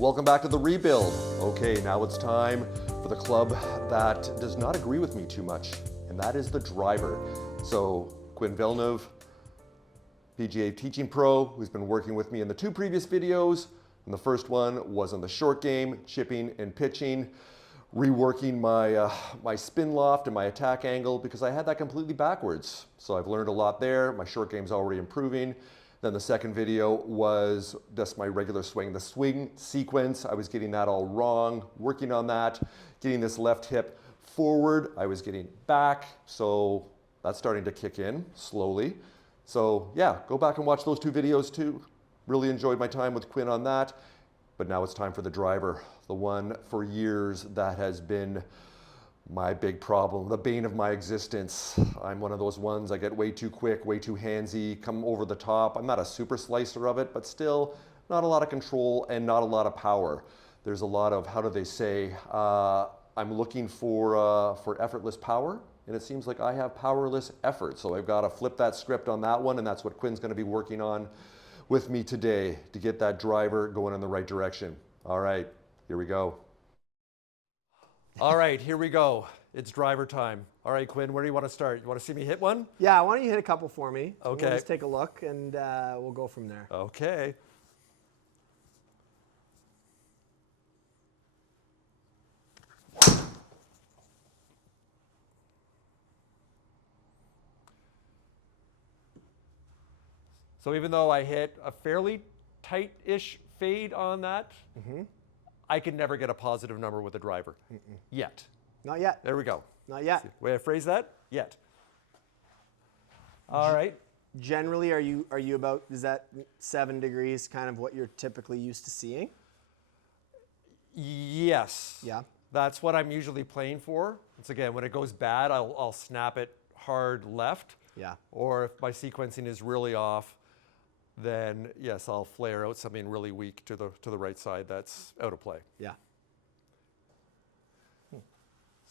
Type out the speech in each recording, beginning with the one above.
Welcome back to the rebuild. Okay, now it's time for the club that does not agree with me too much, and that is the driver. So Quinn Vilneff, PGA teaching pro, who's been working with me in the two previous videos. And the first one was on the short game, chipping and pitching, reworking my spin loft and my attack angle because I had that completely backwards. So I've learned a lot there. My short game's already improving. Then the second video was just my regular swing. The swing sequence, I was getting that all wrong, working on that, getting this left hip forward. I was getting back, so that's starting to kick in slowly. So yeah, go back and watch those two videos too. Really enjoyed my time with Quinn on that. But now it's time for the driver, the one for years that has been my big problem, the bane of my existence. I'm one of those ones, I get way too quick, way too handsy, come over the top. I'm not a super slicer of it, but still not a lot of control and not a lot of power. There's a lot of, how do they say, I'm looking for effortless power, and it seems like I have powerless effort. So I've got to flip that script on that one, and that's what Quinn's going to be working on with me today to get that driver going in the right direction. All right, here we go. All right, here we go. It's driver time. All right, Quinn, where do you want to start? You want to see me hit one? Yeah, why don't you hit a couple for me? Okay. We'll just take a look and we'll go from there. Okay. So even though I hit a fairly tight-ish fade on that, I can never get a positive number with a driver. Yet. Not yet. There we go. Not yet. See, way I phrase that? Yet. All right. Generally, are you about, is that 7 degrees kind of what you're typically used to seeing? Yes. Yeah. That's what I'm usually playing for. It's again, when it goes bad, I'll snap it hard left. Yeah. Or if my sequencing is really off, then yes, I'll flare out something really weak to the right side that's out of play. Yeah.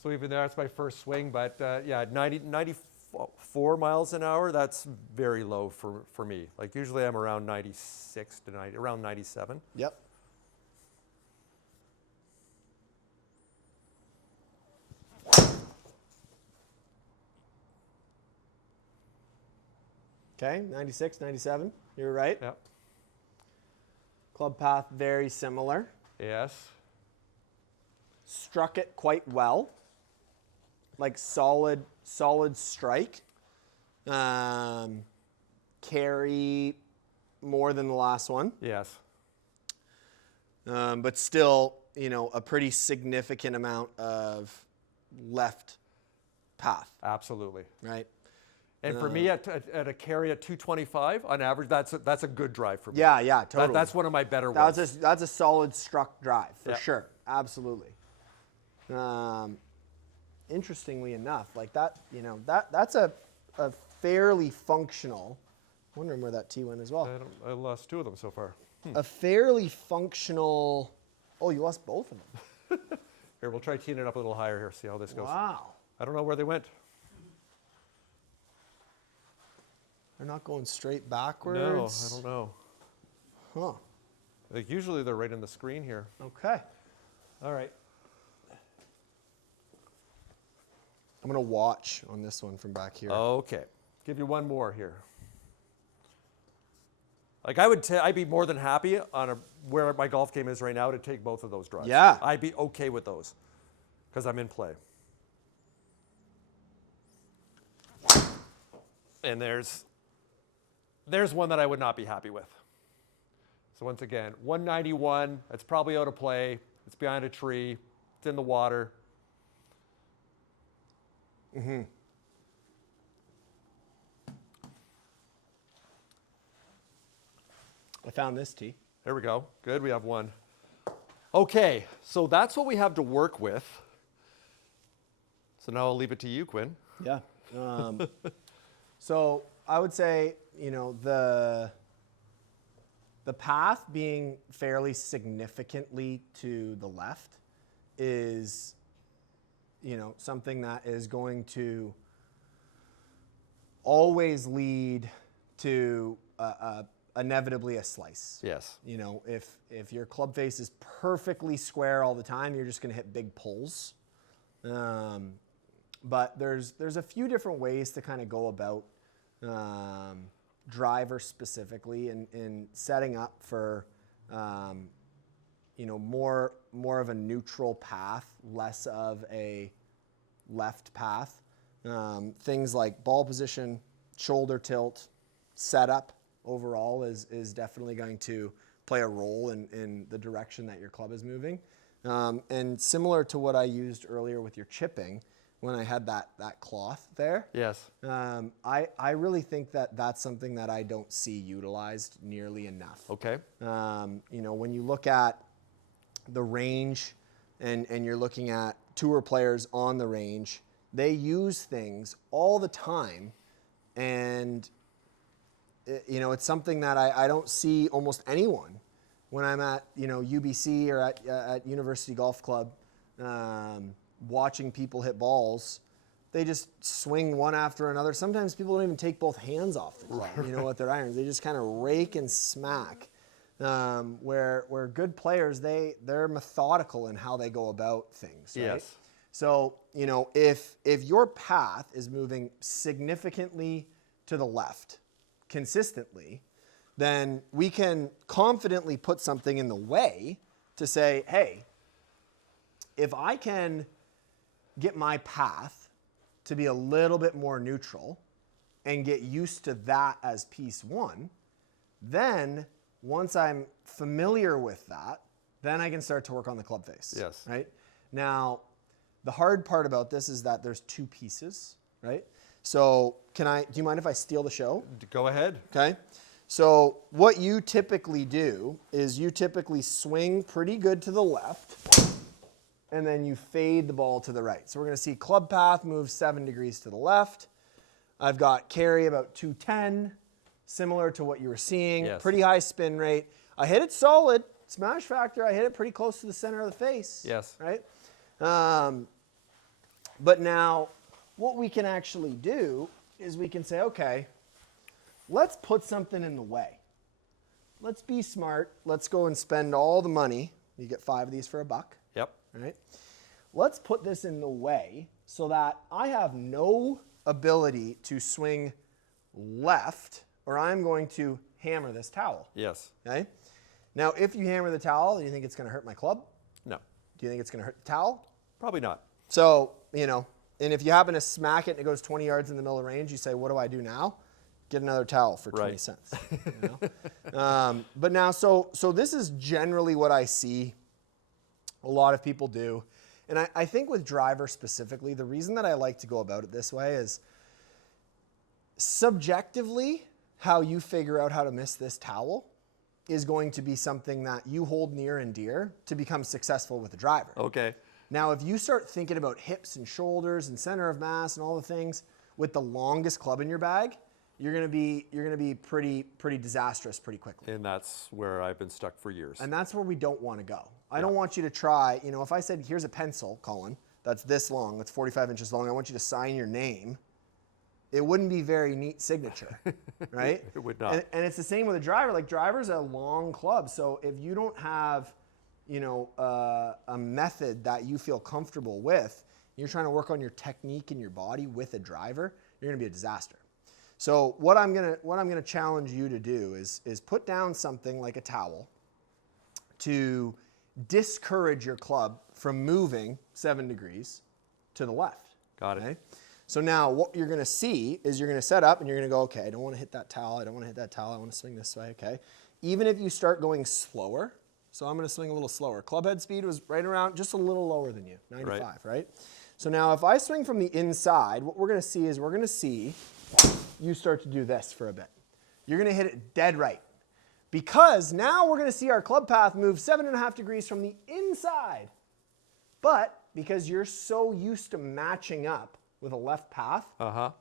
So even there, that's my first swing, but yeah, 94 miles an hour, that's very low for me. Like usually I'm around 96 to 90, around 97. Yep. Okay, 96, 97, you're right. Yep. Club path, very similar. Yes. Struck it quite well. Like solid strike. Carry more than the last one. Yes. But still, you know, a pretty significant amount of left path. Absolutely. Right. And for me, at a carry at 225 on average, that's a good drive for me. Yeah, yeah, totally. That's one of my better ones. That's a solid struck drive for Yeah. sure. Absolutely. Interestingly enough, like that, you know, that's a fairly functional. Wondering where that tee went as well. I lost 2 of them so far. A fairly functional. Oh, you lost both of them. Here, we'll try teeing it up a little higher here, see how this goes. Wow. I don't know where they went. They're not going straight backwards. No, I don't know. Huh. Like usually they're right in the screen here. Okay. All right. I'm gonna watch on this one from back here. Okay. Give you one more here. Like I'd be more than happy on where my golf game is right now to take both of those drives. Yeah. I'd be okay with those because I'm in play. And there's one that I would not be happy with. So once again, 191, that's probably out of play. It's behind a tree. It's in the water. Mm-hmm. I found this tee. There we go. Good, we have one. Okay, so that's what we have to work with. So now I'll leave it to you, Quinn. Yeah. So I would say, you know, the path being fairly significantly to the left is, you know, something that is going to always lead to inevitably a slice. Yes. You know, if your club face is perfectly square all the time, you're just going to hit big pulls. But there's a few different ways to kind of go about driver specifically and setting up for you know, more of a neutral path, less of a left path. Things like ball position, shoulder tilt, setup overall is definitely going to play a role in the direction that your club is moving. And similar to what I used earlier with your chipping, when I had that cloth there. Yes. I really think that that's something that I don't see utilized nearly enough. Okay. You know, when you look at the range and you're looking at tour players on the range, they use things all the time. And, you know, it's something that I don't see almost anyone when I'm at, you know, UBC or at University Golf Club, watching people hit balls. They just swing one after another. Sometimes people don't even take both hands off the club, you know, with their irons. They just kind of rake and smack. Where good players, they're methodical in how they go about things. Right? Yes. So, you know, if your path is moving significantly to the left, consistently, then we can confidently put something in the way to say, hey, if I can get my path to be a little bit more neutral and get used to that as piece one, then once I'm familiar with that, then I can start to work on the club face. Yes. Right? Now, the hard part about this is that there's two pieces, right? So do you mind if I steal the show? Go ahead. Okay. So what you typically do is you typically swing pretty good to the left, and then you fade the ball to the right. So we're going to see club path move 7 degrees to the left. I've got carry about 210, similar to what you were seeing. Yes. Pretty high spin rate. I hit it solid. Smash factor, I hit it pretty close to the center of the face. Yes. Right? But now, what we can actually do is we can say, okay, let's put something in the way. Let's be smart. Let's go and spend all the money. You get 5 of these for $1. Yep. Right? Let's put this in the way so that I have no ability to swing left, or I'm going to hammer this towel. Yes. Okay? Now, if you hammer the towel, do you think it's going to hurt my club? No. Do you think it's going to hurt the towel? Probably not. So, you know, and if you happen to smack it and it goes 20 yards in the middle of the range, you say, what do I do now? Get another towel for 20 Right. cents. You know? But now, so this is generally what I see a lot of people do. And I think with driver specifically, the reason that I like to go about it this way is subjectively, how you figure out how to miss this towel is going to be something that you hold near and dear to become successful with the driver. Okay. Now, if you start thinking about hips and shoulders and center of mass and all the things with the longest club in your bag, you're gonna be pretty disastrous pretty quickly. And that's where I've been stuck for years. And that's where we don't want to go. I don't want you to try, you know, if I said, here's a pencil, Colin, that's this long, that's 45 inches long, I want you to sign your name, it wouldn't be very neat signature, right? It would not. And it's the same with a driver. Like, driver's a long club, so if you don't have, you know, a method that you feel comfortable with, you're trying to work on your technique and your body with a driver, you're gonna be a disaster. So what I'm gonna challenge you to do is put down something like a towel to discourage your club from moving 7 degrees to the left. Got it. Okay? So now what you're gonna see is you're gonna set up and you're gonna go, okay, I don't wanna hit that towel, I don't wanna hit that towel, I wanna swing this way, okay? Even if you start going slower, so I'm gonna swing a little slower. Club head speed was right around, just a little lower than you, 95, right? So now if I swing from the inside, what we're gonna see is we're gonna see you start to do this for a bit. You're gonna hit it dead right. Because now we're gonna see our club path move 7.5 degrees from the inside. But because you're so used to matching up with a left path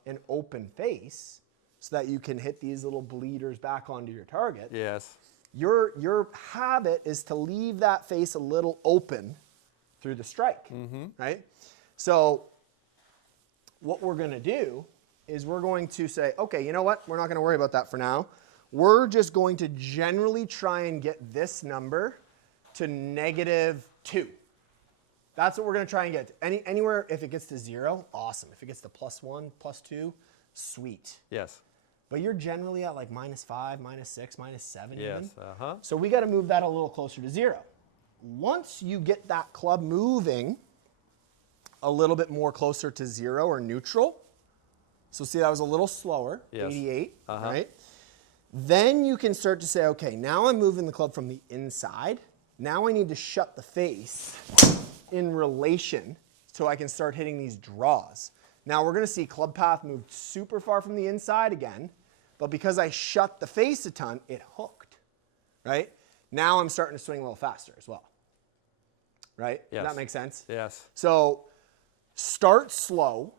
and open face so that you can hit these little bleeders back onto your target, Yes. your habit is to leave that face a little open through the strike, right? So what we're gonna do is we're going to say, okay, you know what? We're not gonna worry about that for now. we're just going to generally try and get this number to -2. That's what we're going to try and get. Anywhere, if it gets to 0, awesome. If it gets to +1, +2, sweet. Yes. But you're generally at like -5, -6, -7 Yes. even. So we got to move that a little closer to 0. Once you get that club moving a little bit more closer to 0 or neutral, so see that was a little slower, yes. 88, right? Then you can start to say, okay, now I'm moving the club from the inside. Now I need to shut the face in relation so I can start hitting these draws. Now we're going to see club path moved super far from the inside again, but because I shut the face a ton, it hooked, right? Now I'm starting to swing a little faster as well, right? Yes. Does that make sense? Yes. So start slow,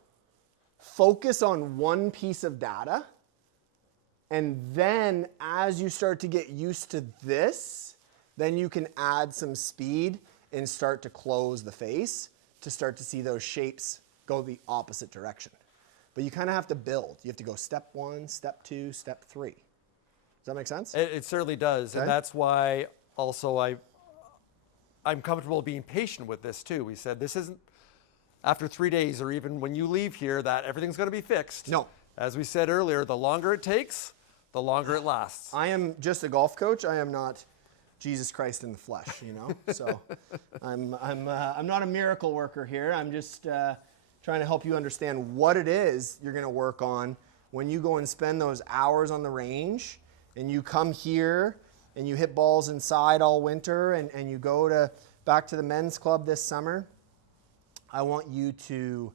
focus on one piece of data, and then as you start to get used to this, then you can add some speed and start to close the face to start to see those shapes go the opposite direction. But you kind of have to build. You have to go step 1, step 2, step 3. Does that make sense? It certainly does. Okay. And that's why also I'm comfortable being patient with this too. We said this isn't after 3 days or even when you leave here that everything's going to be fixed. No. As we said earlier, the longer it takes, the longer it lasts. I am just a golf coach. I am not Jesus Christ in the flesh, you know. So I'm not a miracle worker here. I'm just trying to help you understand what it is you're going to work on when you go and spend those hours on the range and you come here and you hit balls inside all winter and you go back to the men's club this summer. I want you to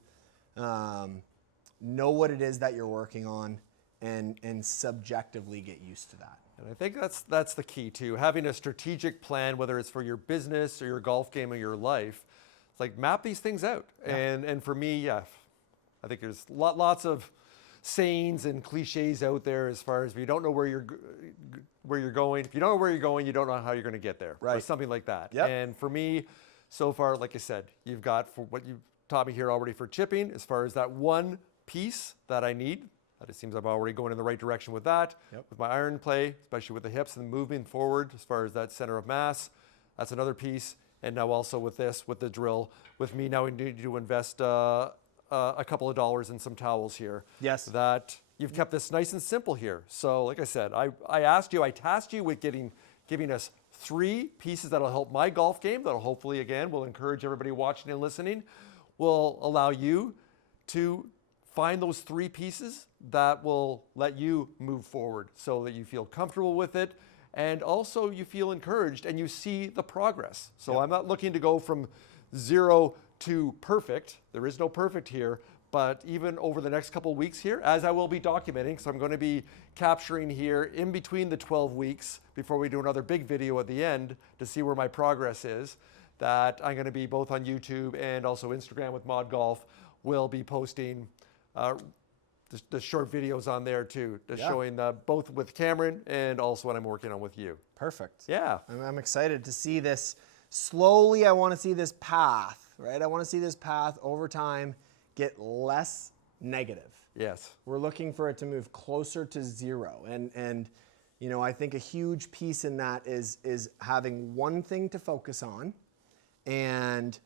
know what it is that you're working on and subjectively get used to that. And I think that's the key too. Having a strategic plan, whether it's for your business or your golf game or your life, it's like map these things out. Yeah. And for me, yeah, I think there's lots of sayings and cliches out there as far as if you don't know where you're going. If you don't know where you're going, you don't know how you're going to get there. Right. Or something like that. Yep. And for me, so far, like I said, you've got for what you taught me here already for chipping, as far as that one piece that I need. It seems I'm already going in the right direction with that. Yep. With my iron play, especially with the hips and moving forward as far as that center of mass, that's another piece. And now also with this, with the drill, with me now we need to invest a couple of dollars in some towels here. Yes. That you've kept this nice and simple here. So like I said, I tasked you with giving us 3 pieces that'll help my golf game, that'll hopefully, again, will encourage everybody watching and listening, will allow you to find those 3 pieces that will let you move forward so that you feel comfortable with it and also you feel encouraged and you see the progress. So Yep. I'm not looking to go from 0 to perfect. There is no perfect here, but even over the next couple of weeks here, as I will be documenting, so I'm going to be capturing here in between the 12 weeks before we do another big video at the end to see where my progress is, that I'm going to be both on YouTube and also Instagram with ModGolf. Will be posting the short videos on there too, showing both with Cameron and also what I'm working on with you. Perfect. Yeah. I'm excited to see this. Slowly, I want to see this path, right? I want to see this path over time get less negative. Yes. We're looking for it to move closer to 0. And you know, I think a huge piece in that is having one thing to focus on. And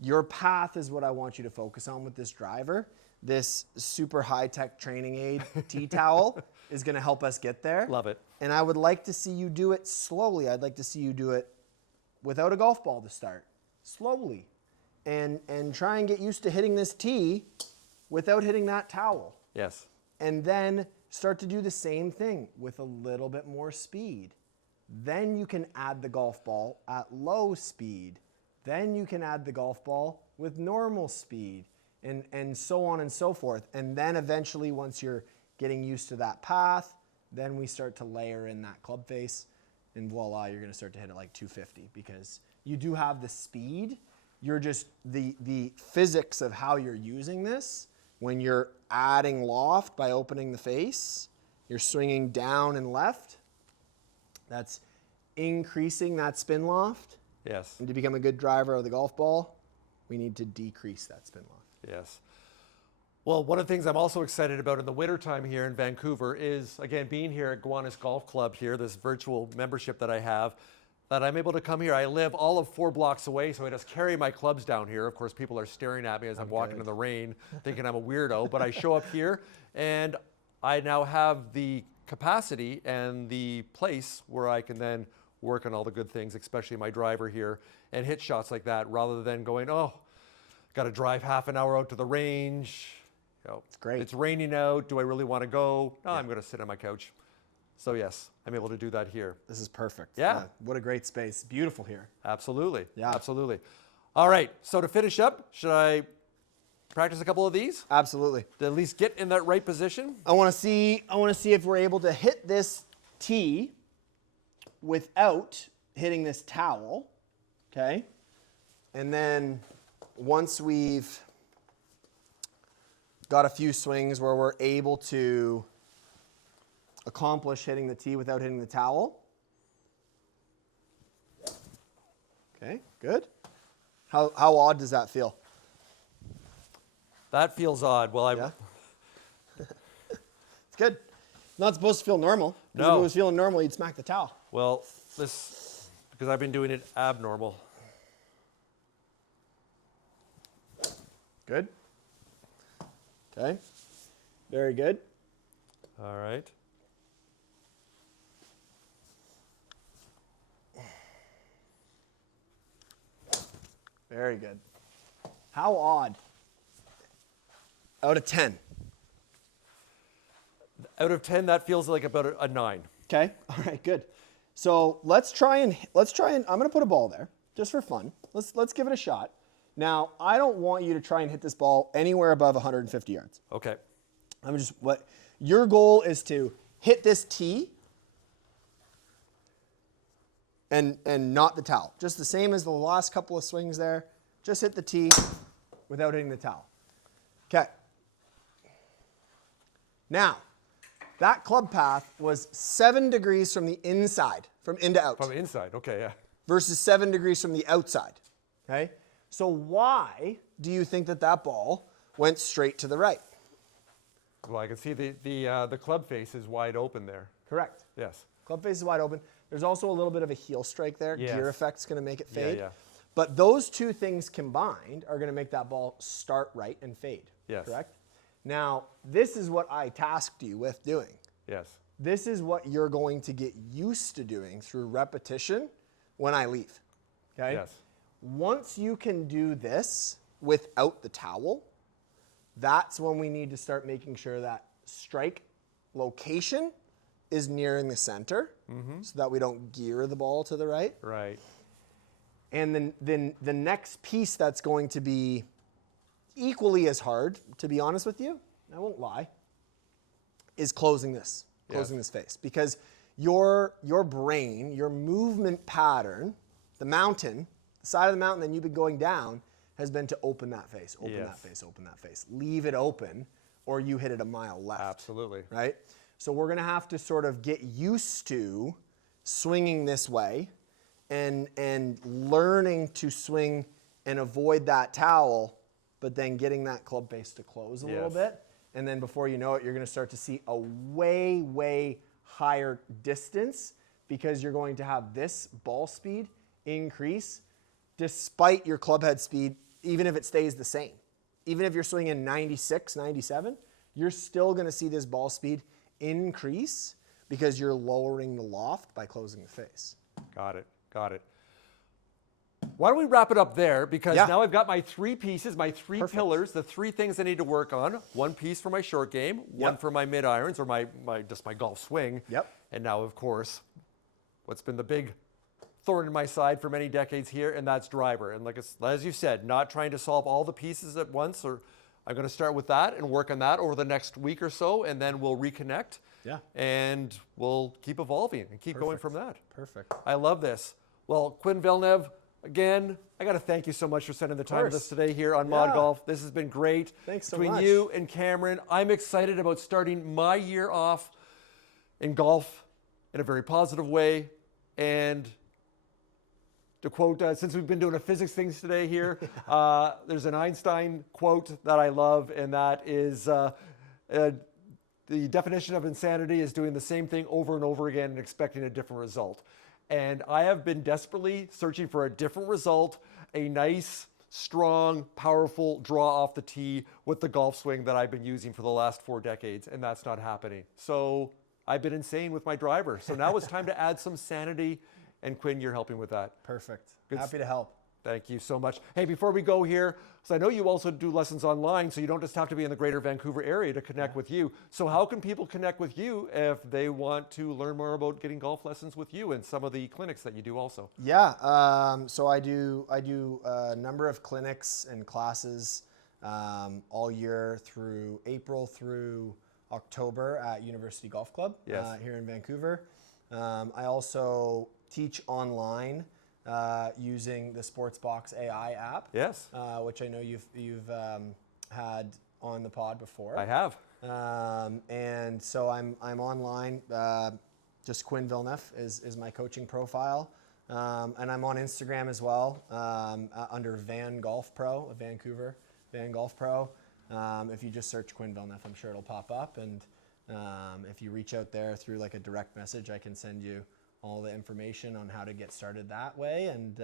your path is what I want you to focus on with this driver. This super high-tech training aid T-towel is going to help us get there. Love it. And I would like to see you do it slowly. I'd like to see you do it without a golf ball to start, slowly. And try and get used to hitting this tee without hitting that towel. Yes. And then start to do the same thing with a little bit more speed. Then you can add the golf ball at low speed. Then you can add the golf ball with normal speed. And so on and so forth. And then eventually, once you're getting used to that path, then we start to layer in that club face, and voila, you're going to start to hit it like 250 because you do have the speed. You're just the physics of how you're using this. When you're adding loft by opening the face, you're swinging down and left. That's increasing that spin loft. Yes. And to become a good driver of the golf ball, we need to decrease that spin loft. Yes. Well, one of the things I'm also excited about in the wintertime here in Vancouver is, again, being here at Gowanus Golf Club here, this virtual membership that I have, that I'm able to come here. I live all of 4 blocks away, so I just carry my clubs down here. Of course, people are staring at me as I'm walking in the rain, thinking I'm a weirdo, but I show up here, and I now have the capacity and the place where I can then work on all the good things, especially my driver here, and hit shots like that, rather than going, oh, got to drive half an hour out to the range. You know, Great. It's raining out. Do I really want to go? No, I'm going to sit on my couch. So yes, I'm able to do that here. This is perfect. Yeah. What a great space. Beautiful here. Absolutely. Yeah. Absolutely. All right. So to finish up, should I practice a couple of these? Absolutely. To at least get in that right position? I want to see if we're able to hit this tee without hitting this towel. Okay? And then once we've got a few swings where we're able to accomplish hitting the tee without hitting the towel. Okay, good. How odd does that feel? That feels odd. Well, Yeah. It's good. Not supposed to feel normal. 'Cause No. If it was feeling normal, you'd smack the towel. Well, this, because I've been doing it abnormal. Good. Okay. Very good. All right. Very good. How odd? Out of 10. Out of 10, that feels like about a 9. Okay. All right. Good. So let's try and I'm going to put a ball there just for fun. Let's give it a shot. Now, I don't want you to try and hit this ball anywhere above 150 yards. Okay. What your goal is to hit this tee and not the towel. Just the same as the last couple of swings there. Just hit the tee without hitting the towel. Okay. Now, that club path was 7 degrees from the inside, from in to out. From the inside. Okay, yeah. Versus 7 degrees from the outside. Okay? So why do you think that ball went straight to the right? Well, I can see the club face is wide open there. Correct. Yes. Club face is wide open. There's also a little bit of a heel strike there. Yes. Gear effect's going to make it fade. Yeah. But those two things combined are going to make that ball start right and fade. Yes. Correct? Now, this is what I tasked you with doing. Yes. This is what you're going to get used to doing through repetition when I leave. Okay? Yes. Once you can do this without the towel, that's when we need to start making sure that strike location is nearing the center so that we don't gear the ball to the right. Right. And then the next piece that's going to be equally as hard, to be honest with you, I won't lie, is closing this face. Because your brain, your movement pattern, the mountain, the side of the mountain that you've been going down has been to open that face, open that face, open that face. Leave it open or you hit it a mile left. Absolutely. Right? So we're going to have to sort of get used to swinging this way and learning to swing and avoid that towel, but then getting that club face to close a little bit. And then before you know it, you're going to start to see a way, way higher distance because you're going to have this ball speed increase despite your club head speed, even if it stays the same. Even if you're swinging 96, 97, you're still going to see this ball speed increase because you're lowering the loft by closing the face. Got it. Got it. Why don't we wrap it up there? Because now I've got my 3 pieces, my 3 pillars, the 3 things I need to work on. 1 piece for my short game, 1 for my mid irons or my golf swing. Yep. And now, of course, what's been the big thorn in my side for many decades here, and that's driver. And like as you said, not trying to solve all the pieces at once. Or I'm going to start with that and work on that over the next week or so, and then we'll reconnect. Yeah. And we'll keep evolving and keep going from that. Perfect. I love this. Well, Quinn Vilneff, again, I got to thank you so much for spending the time with us today here on ModGolf. This has been great. Thanks so much. much. Between you and Cameron, I'm excited about starting my year off in golf in a very positive way and to quote, since we've been doing a physics things today here, there's an Einstein quote that I love, and that is, the definition of insanity is doing the same thing over and over again and expecting a different result. And I have been desperately searching for a different result, a nice, strong, powerful draw off the tee with the golf swing that I've been using for the last 4 decades, and that's not happening. So I've been insane with my driver. So now it's time to add some sanity, and Quinn, you're helping with that. Perfect. Good. Happy to help. Thank you so much. Hey, before we go here, so I know you also do lessons online, so you don't just have to be in the greater Vancouver area to connect with you. So how can people connect with you if they want to learn more about getting golf lessons with you and some of the clinics that you do also? Yeah, so I do a number of clinics and classes all year through April through October at University Golf Club here in Vancouver. I also teach online using the Sportsbox AI app. Yes. Which I know you've had on the pod before. I have. And so I'm online. Just Quinn Vilneff is my coaching profile. And I'm on Instagram as well under Van Golf Pro, Vancouver Van Golf Pro. If you just search Quinn Vilneff, I'm sure it'll pop up. And if you reach out there through like a direct message, I can send you all the information on how to get started that way. And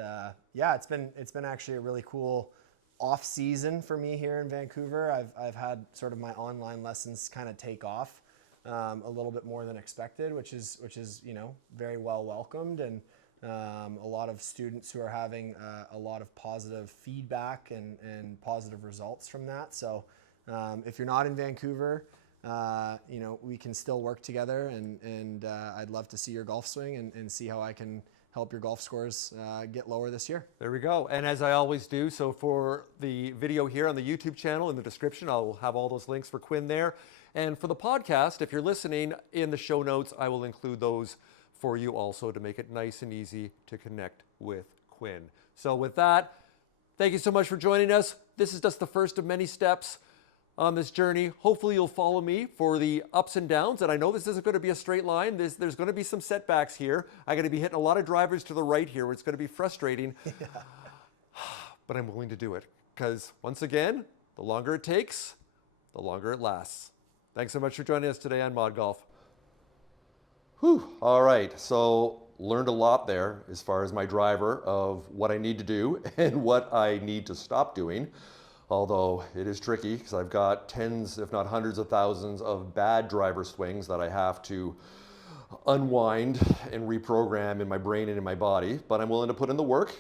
yeah, it's been actually a really cool off season for me here in Vancouver. I've had sort of my online lessons kind of take off a little bit more than expected, which is very well welcomed, and a lot of students who are having a lot of positive feedback and positive results from that. So if you're not in Vancouver, we can still work together, and I'd love to see your golf swing and see how I can help your golf scores get lower this year. There we go. And as I always do, so for the video here on the YouTube channel, in the description, I'll have all those links for Quinn there. And for the podcast, if you're listening, in the show notes, I will include those for you also to make it nice and easy to connect with Quinn. So with that, thank you so much for joining us. This is just the first of many steps on this journey. Hopefully you'll follow me for the ups and downs. And I know this isn't going to be a straight line. There's going to be some setbacks here. I'm going to be hitting a lot of drivers to the right here, where it's going to be frustrating. Yeah. But I'm willing to do it, because once again, the longer it takes, the longer it lasts. Thanks so much for joining us today on ModGolf. Whew. All right, so learned a lot there as far as my driver of what I need to do and what I need to stop doing. Although it is tricky, because I've got tens, if not hundreds of thousands of bad driver swings that I have to unwind and reprogram in my brain and in my body, but I'm willing to put in the work.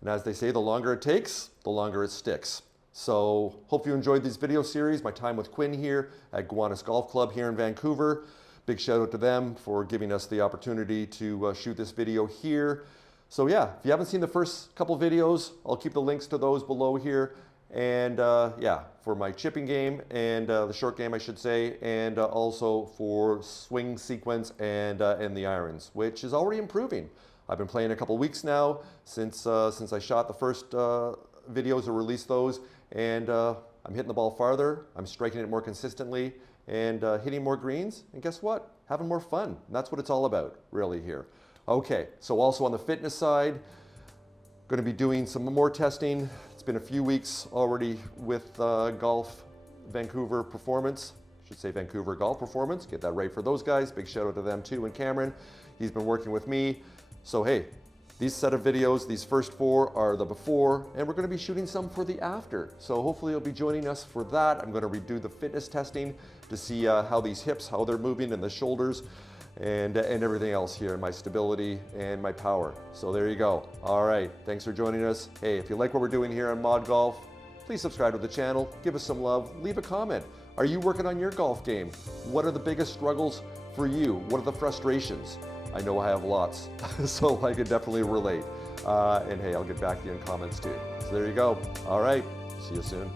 And as they say, the longer it takes, the longer it sticks. So hope you enjoyed this video series, my time with Quinn here at Gowanus Golf Club here in Vancouver. Big shout out to them for giving us the opportunity to shoot this video here. So yeah, if you haven't seen the first couple videos, I'll keep the links to those below here. And yeah, for my chipping game and the short game, I should say, and also for swing sequence and the irons, which is already improving. I've been playing a couple weeks now since I shot the first videos or released those, and I'm hitting the ball farther, I'm striking it more consistently, and hitting more greens, and guess what? Having more fun. And that's what it's all about, really, here. Okay, so also on the fitness side, going to be doing some more testing. It's been a few weeks already with Golf Vancouver Performance. I should say Vancouver Golf Performance. Get that right for those guys. Big shout out to them too, and Cameron. He's been working with me. So hey, these set of videos, these first 4 are the before, and we're going to be shooting some for the after. So hopefully you'll be joining us for that. I'm going to redo the fitness testing to see how these hips, how they're moving, and the shoulders, and everything else here, my stability and my power. So there you go. All right, thanks for joining us. Hey, if you like what we're doing here on ModGolf, please subscribe to the channel, give us some love, leave a comment. Are you working on your golf game? What are the biggest struggles for you? What are the frustrations? I know I have lots, so I could definitely relate. And hey, I'll get back to you in comments too. So there you go. All right, see you soon.